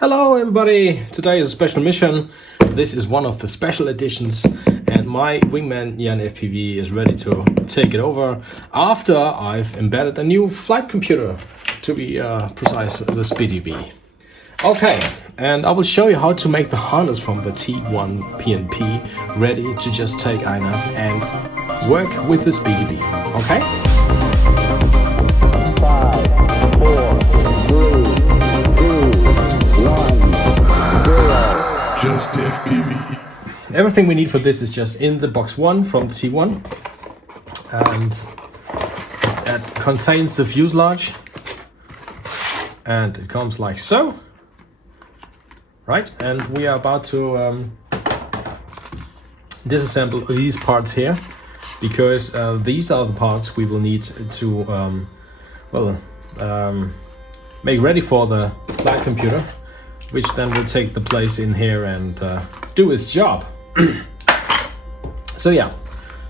Hello everybody! Today is a special mission. This is one of the special editions and my wingman Jan FPV is ready to take it over after I've embedded a new flight computer, to be precise, the SpeedyBee. Okay, and I will show you how to make the harness from the T1 PNP ready to just take INAV and work with the SpeedyBee, okay? 5, 4, 3, 2, 1, 0. Just FPV. Everything we need for this is just in the box 1 from the T1, and that contains the fuselage, and it comes like so, right? And we are about to disassemble these parts here, because these are the parts we will need to make ready for the flight computer, which then will take the place in here and do its job. So yeah,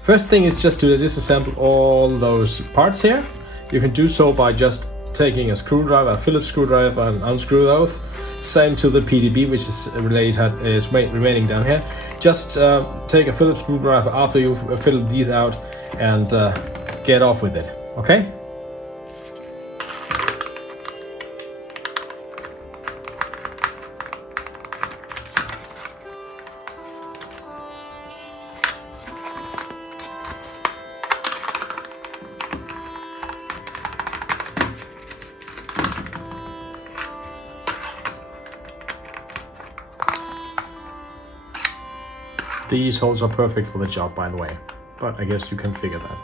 first thing is just to disassemble all those parts here. You can do so by just taking a screwdriver, a Phillips screwdriver, and unscrew those. Same to the PDB, which is remaining down here. Just take a Phillips screwdriver after you've filled these out and get off with it, okay? These holes are perfect for the job, by the way, but I guess you can figure that.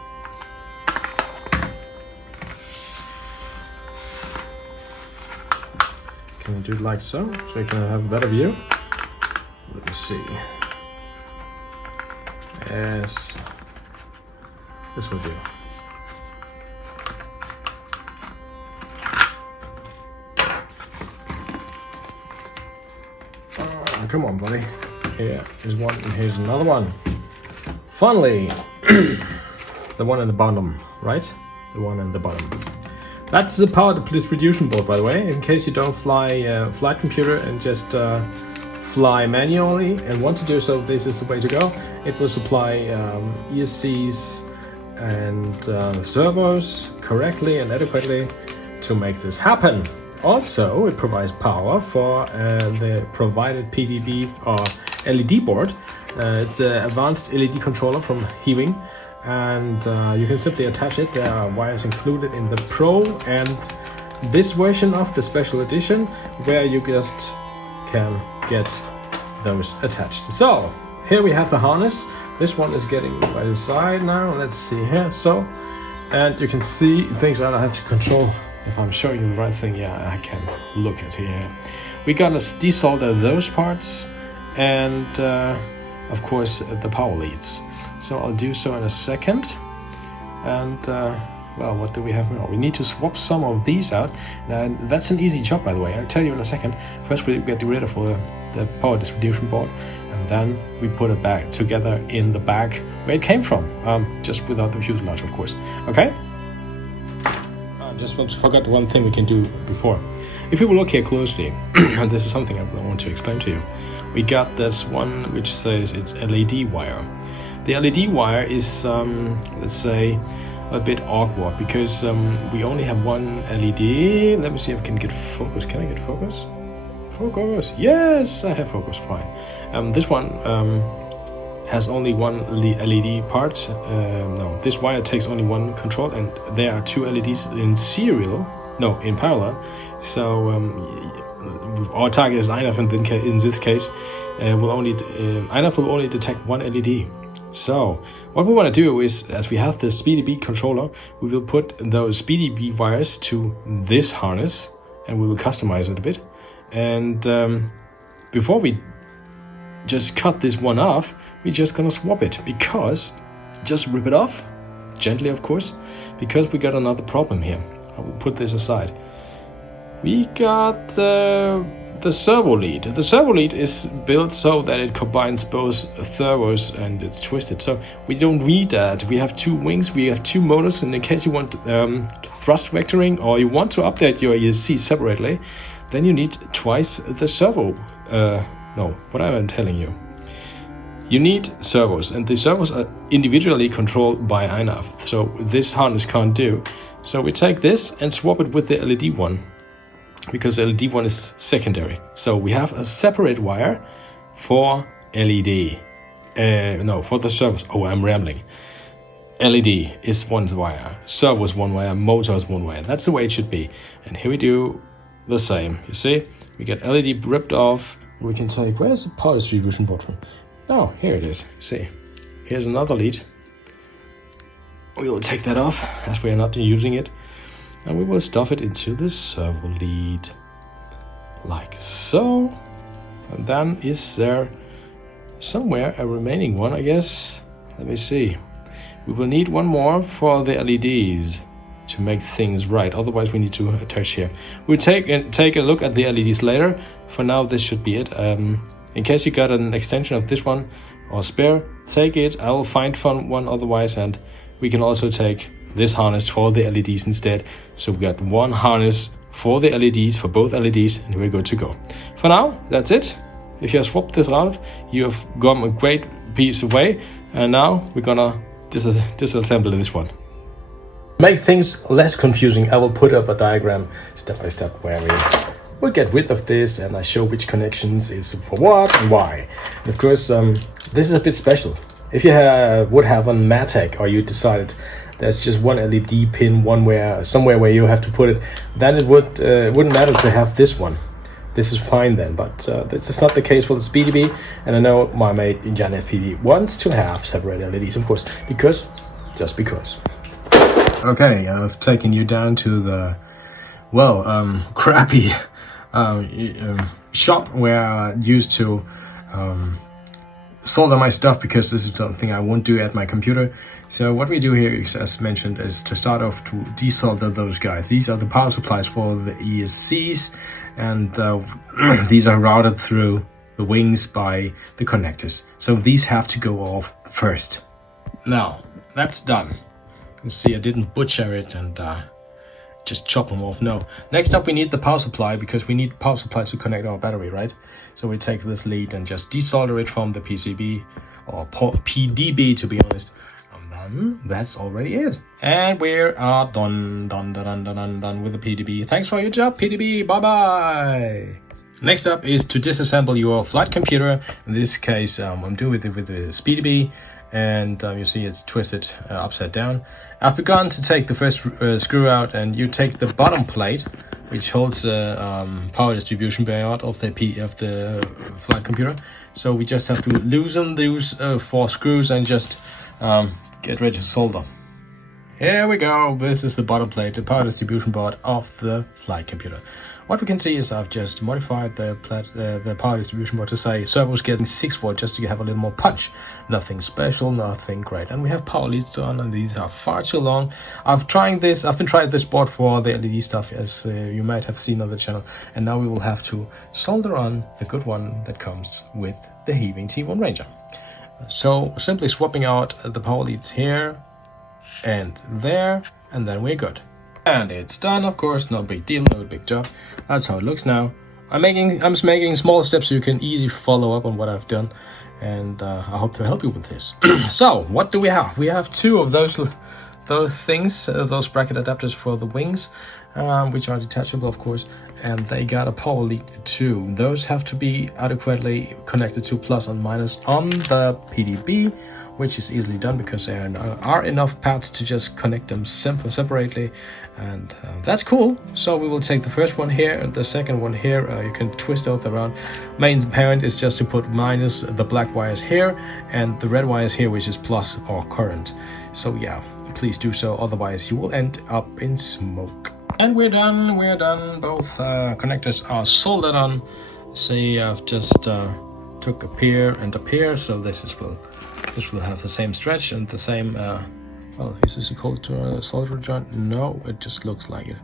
Can you do it like so you can have a better view? Let me see. Yes, this will do. Oh, come on, buddy. Here is one, and here's another one. Finally, the one in the bottom, right? The one in the bottom. That's the power distribution board, by the way, in case you don't fly flight computer and just fly manually and want to do so. This is the way to go. It will supply ESCs and servos correctly and adequately to make this happen. Also, it provides power for the provided PDB or LED board. It's an advanced LED controller from Hewing, and you can simply attach it. There are wires included in the Pro and this version of the special edition, where you just can get those attached. So here we have the harness. This one is getting by the side now. Let's see here. So, and you can see things that I have to control. If I'm showing you the right thing, yeah, I can look at here. We're gonna desolder those parts and of course the power leads. So I'll do so in a second. And well, what do we have now? We need to swap some of these out. And that's an easy job, by the way. I'll tell you in a second. First we get rid of the power distribution board, and then we put it back together in the bag where it came from, just without the fuselage, of course. Okay? Just forgot one thing we can do before. If you will look here closely, and this is something I want to explain to you, we got this one which says it's LED wire. The LED wire is, let's say, a bit awkward because we only have one LED. Let me see if I can get focus. Can I get focus? Focus! Yes, I have focus. Fine. This one has only one LED part. No, this wire takes only one control, and there are two LEDs in in parallel. So our target is INAV in this case. INAV will only detect one LED. So what we want to do is, as we have the SpeedyBee controller, we will put those SpeedyBee wires to this harness, and we will customize it a bit. And before we just cut this one off, we're just gonna swap it, because just rip it off gently, of course, because we got another problem here. I will put this aside. We got the servo lead. The servo lead is built so that it combines both servos and it's twisted, so we don't need that. We have two wings, we have two motors, and in case you want thrust vectoring or you want to update your ESC separately, then you need twice the servo. No, what am I telling you? You need servos, and the servos are individually controlled by INAV, so this harness can't do. So we take this and swap it with the LED one, because the LED one is secondary. So we have a separate wire for LED. No, for the servos. Oh, I'm rambling. LED is one wire, servo is one wire, motor is one wire. That's the way it should be. And here we do the same. You see, we get LED ripped off. We can take, where's the power distribution board from? Oh, here it is. See, here's another lead. We will take that off as we are not using it, and we will stuff it into the servo lead like so. And then is there somewhere a remaining one, I guess? Let me see. We will need one more for the LEDs to make things right. Otherwise, we need to attach here. We'll take a look at the LEDs later. For now, this should be it. In case you got an extension of this one or spare, take it. I will find one otherwise, and we can also take this harness for the LEDs instead. So we got one harness for the LEDs, for both LEDs, and we're good to go. For now, that's it. If you have swapped this out, you have gone a great piece away, and now we're gonna disassemble this one. To make things less confusing, I will put up a diagram step by step where we'll get rid of this, and I show which connections is for what and why. And of course, this is a bit special. If you would have a Matic, or you decided there's just one LED pin somewhere where you have to put it, then it wouldn't matter to have this one. This is fine then, but this is not the case for the SpeedyBee, and I know my mate in Jan FPV wants to have separate LEDs, of course, just because. Okay, I've taken you down to the, crappy shop where I used to solder my stuff, because this is something I won't do at my computer. So what we do here, as mentioned, is to start off to desolder those guys. These are the power supplies for the ESCs, and these are routed through the wings by the connectors. So these have to go off first. Now, that's done. You see, I didn't butcher it and just chop them off. No. Next up, we need the power supply, because we need power supply to connect our battery, right? So we take this lead and just desolder it from the PCB, or PDB to be honest. And then that's already it. And we are done with the PDB. Thanks for your job, PDB. Bye-bye. Next up is to disassemble your flight computer. In this case, I'm doing it with the SpeedyBee. And you see it's twisted upside down. I've begun to take the first screw out, and you take the bottom plate, which holds the power distribution board of the flight computer. So we just have to loosen those 4 screws and just get ready to solder. Here we go. This is the bottom plate, the power distribution board of the flight computer. What we can see is I've just modified the power distribution board to say servos getting 6 volt, just to have a little more punch. Nothing special, nothing great. And we have power leads on, and these are far too long. I've been trying this board for the LED stuff, as you might have seen on the channel. And now we will have to solder on the good one that comes with the Heaving T1 Ranger. So simply swapping out the power leads here and there, and then we're good. And it's done, of course, no big deal, no big job. That's how it looks now. I'm making small steps so you can easily follow up on what I've done, and I hope to help you with this. So, what do we have? We have 2 of those things, those bracket adapters for the wings, which are detachable, of course, and they got a power lead too. Those have to be adequately connected to plus and minus on the PDB, which is easily done because there are enough pads to just connect them separately, and that's cool. So we will take the first one here and the second one here. You can twist those around. Main parent is just to put minus the black wires here and the red wires here, which is plus or current. So yeah, please do so, otherwise you will end up in smoke. And we're done. Both connectors are soldered on. See, I've just took a pair and a pair, so this will have the same stretch and the same well, is this called solder joint? No, it just looks like it.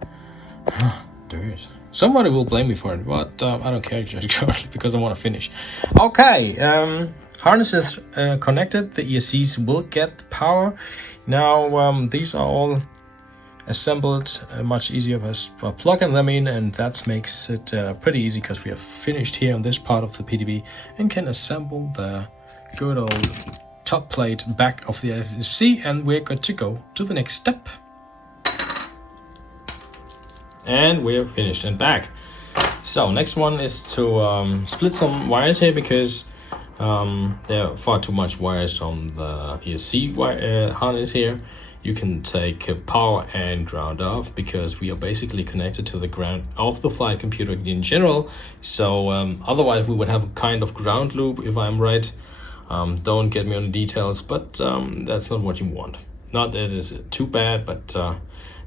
Dirt. Somebody will blame me for it, but I don't care just because I want to finish. Okay, harness is connected. The ESCs will get power. Now these are all assembled, much easier by plugging them in, and that makes it pretty easy because we have finished here on this part of the PDB and can assemble the good old top plate back of the FFC, and we're good to go to the next step. And we're finished and back. So next one is to split some wires here, because there are far too much wires on the ESC harness here. You can take power and ground off, because we are basically connected to the ground of the flight computer in general. So otherwise we would have a kind of ground loop, if I'm right. Don't get me on the details, but that's not what you want. Not that it's too bad, but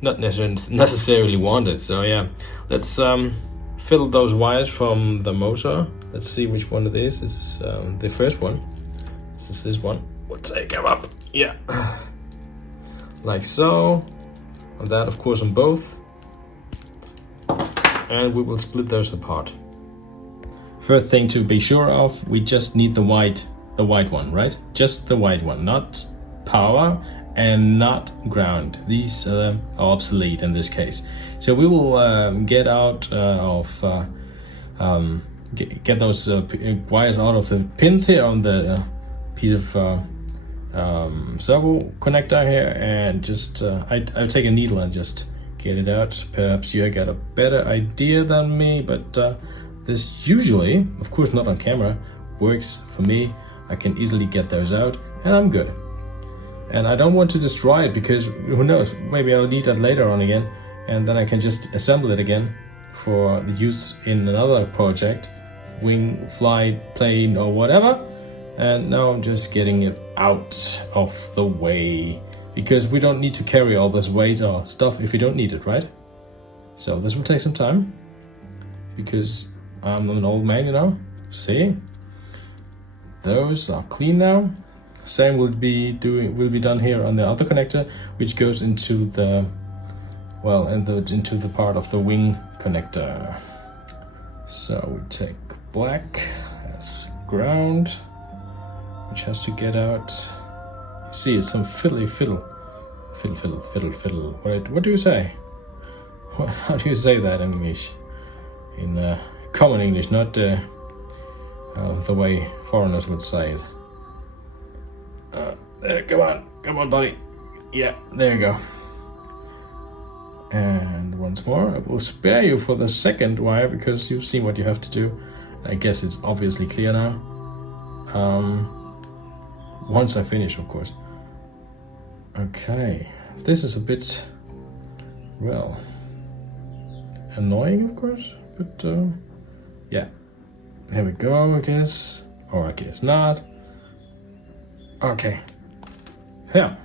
not necessarily wanted. So yeah, let's fill those wires from the motor. Let's see which one it is. This is the first one. This is this one. We'll take them up. Yeah. Like so. And that, of course, on both. And we will split those apart. First thing to be sure of, we just need the white one, right? Just the white one, not power and not ground. These are obsolete in this case. So we will get out get those wires out of the pins here on the piece of servo connector here, and just I'll take a needle and just get it out. Perhaps you got a better idea than me, but this usually, of course not on camera, works for me. I can easily get those out and I'm good. And I don't want to destroy it, because who knows, maybe I'll need that later on again, and then I can just assemble it again for the use in another project, wing, flight, plane or whatever. And now I'm just getting it out of the way, because we don't need to carry all this weight or stuff if we don't need it, right? So this will take some time, because I'm an old man, you know. See? Those are clean now. Same will be done here on the other connector, which goes into the into the part of the wing connector. So we take black as ground, which has to get out. You see, it's some fiddle. What do you say? How do you say that in English? In common English, not the way foreigners would say it. Come on, buddy. Yeah, there you go. And once more, I will spare you for the second wire, because you've seen what you have to do. I guess it's obviously clear now. Once I finish, of course. Okay, this is a bit, well, annoying, of course, but yeah. Here we go, I guess, or I guess not. Okay, yeah.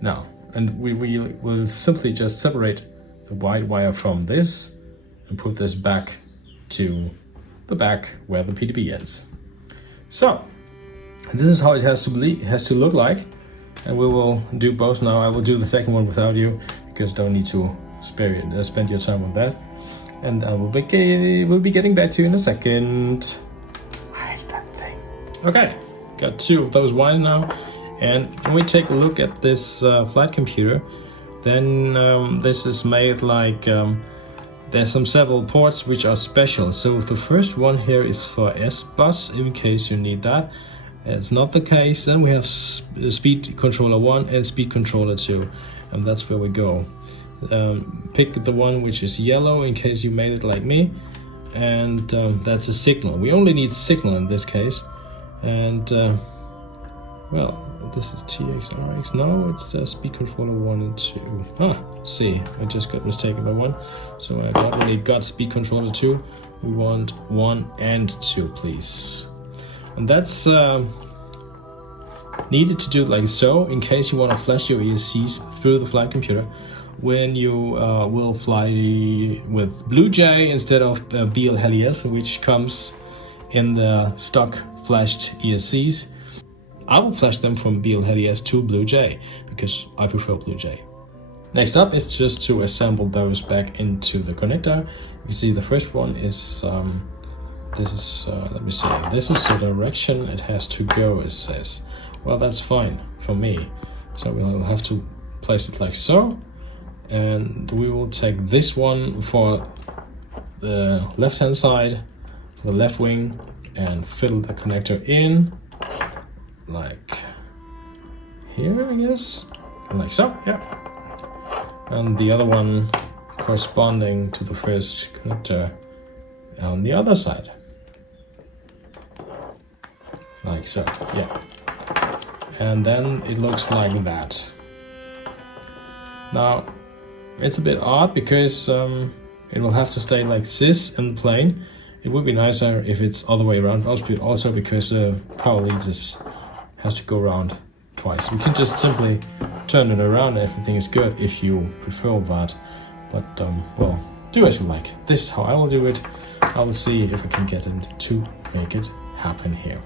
Now, and we will simply just separate the white wire from this and put this back to the back where the PDB ends. So, this is how it has to look like, and we will do both now. I will do the second one without you, because don't need to spend your time on that. And I will be getting back to you in a second. I hate that thing. Okay, got two of those wires now. And when we take a look at this flight computer, then this is made like there's several ports which are special. So the first one here is for S-bus, in case you need that. It's not the case. Then we have speed controller 1 and speed controller 2, and that's where we go. Pick the one which is yellow in case you made it like me, and that's a signal. We only need signal in this case, and well, this is TX, RX. No, it's speed controller 1 and 2. See, I just got mistaken by one, so I already got speed controller 2. We want 1 and 2, please. And that's needed to do it like so, in case you want to flash your ESCs through the flight computer when you will fly with Blue Jay instead of BLHelios, which comes in the stock flashed ESCs. I will flash them from BLHelios to Blue Jay, because I prefer Blue Jay. Next up is just to assemble those back into the connector. You see the first one is this is, let me see, this is the direction it has to go, it says. Well, that's fine for me. So we'll have to place it like so. and we will take this one for the left hand side, for the left wing, and fill the connector in like here, I guess, and like so, yeah. And the other one corresponding to the first connector on the other side, like so, yeah. And then it looks like that. Now it's a bit odd because it will have to stay like this in the plane. It would be nicer if it's all the way around, also because the power leads has to go around twice. We can just simply turn it around, everything is good if you prefer that. But well, do as you like. This is how I will do it. I will see if I can get it to make it happen here.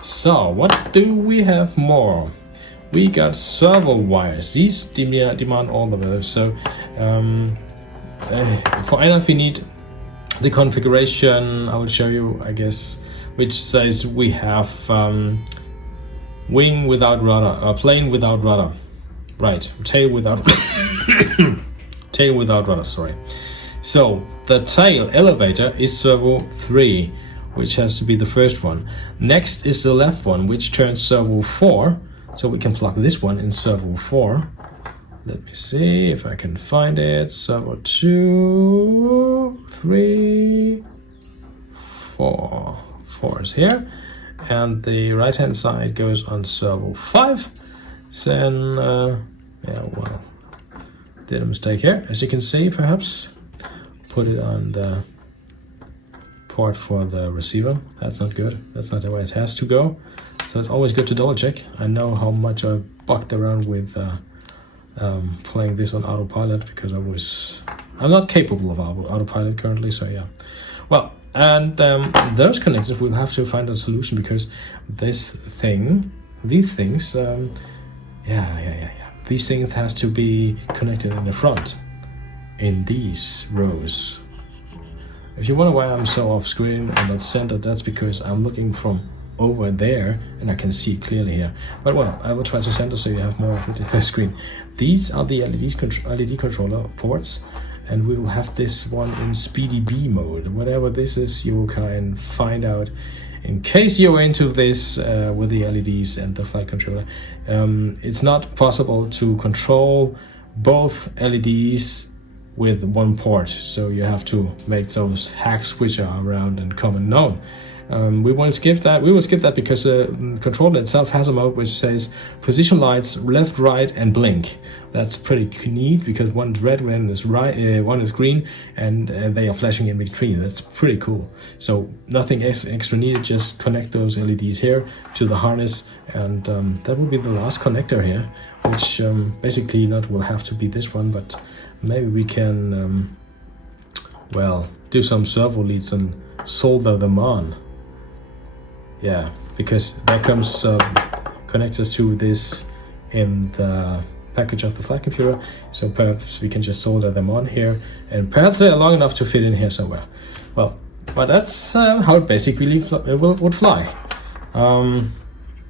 So what do we have more? We got servo wires. These demand all of those. So for INAV we need the configuration. I will show you, I guess, which says we have wing without rudder, plane without rudder, right? Tail without tail without rudder. Sorry. So the tail elevator is servo 3, which has to be the first one. Next is the left one, which turns servo 4. So we can plug this one in servo 4. Let me see if I can find it. Servo 2, 3, 4. 4 is here. And the right hand side goes on servo 5. Then, yeah, well, did a mistake here, as you can see, perhaps. Put it on the port for the receiver. That's not good. That's not the way it has to go. So it's always good to double check. I know how much I bucked around with playing this on autopilot because I'm not capable of autopilot currently, so yeah. Well, and those connectors we'll have to find a solution because these things, these things has to be connected in the front, in these rows. If you wonder why I'm so off screen and not centered, that's because I'm looking from over there and I can see clearly here. But well, I will try to center so you have more of the screen. These are the LED controller ports, and we will have this one in SpeedyBee mode. Whatever this is, you will kind of find out in case you're into this with the LEDs and the flight controller. It's not possible to control both LEDs with one port, so you have to make those hacks which are around and common known. We won't skip that. We will skip that because the controller itself has a mode which says position lights left, right, and blink. That's pretty neat because one is red, one is one is green, and they are flashing in between. That's pretty cool. So nothing extra needed. Just connect those LEDs here to the harness, and that will be the last connector here, which basically not will have to be this one, but maybe we can well, do some servo leads and solder them on. Yeah, because there comes connectors to this in the package of the flight computer, so perhaps we can just solder them on here, and perhaps they're long enough to fit in here somewhere. Well, but that's how it basically would fly,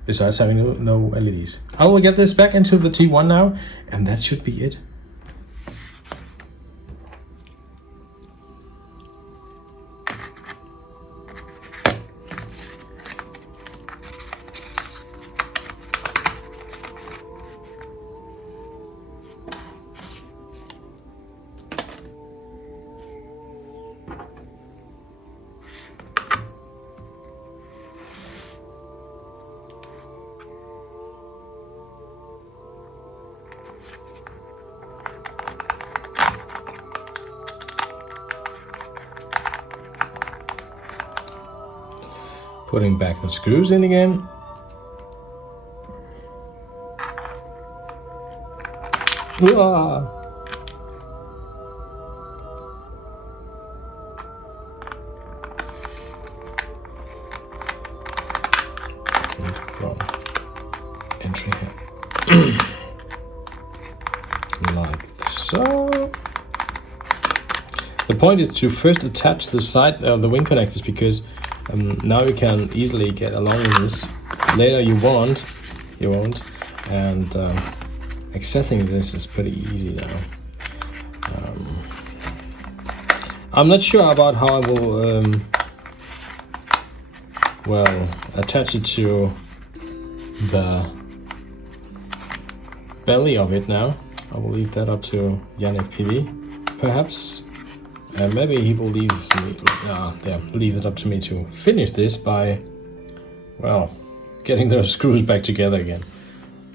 besides having no LEDs. I will get this back into the T1 now, and that should be it. Putting back the screws in again. Whoa. Wrong entry here. Like so. The point is to first attach the side the wing connectors, because now you can easily get along with this. Later you won't, and accessing this is pretty easy now. I'm not sure about how I will well, attach it to the belly of it now. I will leave that up to INAV PV, perhaps. And maybe he will leave it up to me to finish this by, well, getting those screws back together again.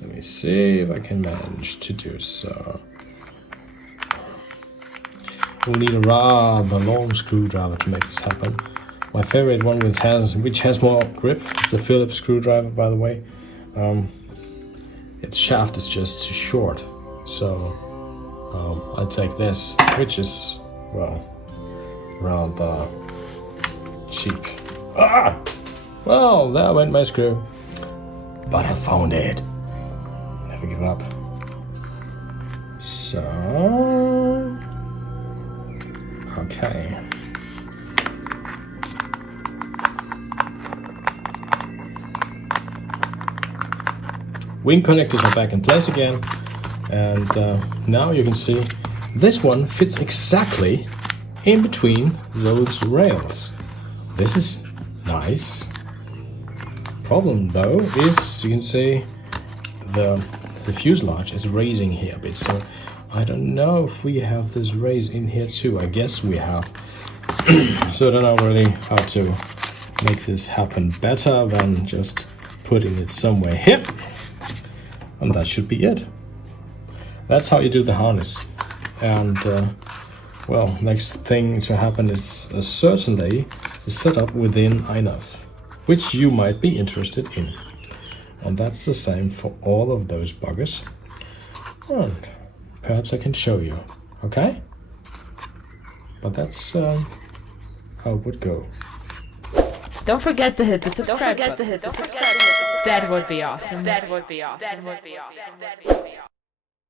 Let me see if I can manage to do so. We'll need a rather long screwdriver to make this happen. My favorite one which has more grip is the Phillips screwdriver, by the way. Its shaft is just too short, so I take this, which is, well, rather cheap. Ah! Well, there went my screw, but I found it. Never give up. So, okay. Wing connectors are back in place again, and now you can see this one fits exactly in between those rails. This is nice. Problem though is, you can see the fuselage is raising here a bit, so I don't know if we have this raise in here too. I guess we have. So I don't know really how to make this happen better than just putting it somewhere here. And that should be it. That's how you do the harness. And well, next thing to happen is certainly the setup within INAV, which you might be interested in. And that's the same for all of those buggers. And perhaps I can show you, okay? But that's how it would go. Don't forget to hit the subscribe button. That would be awesome.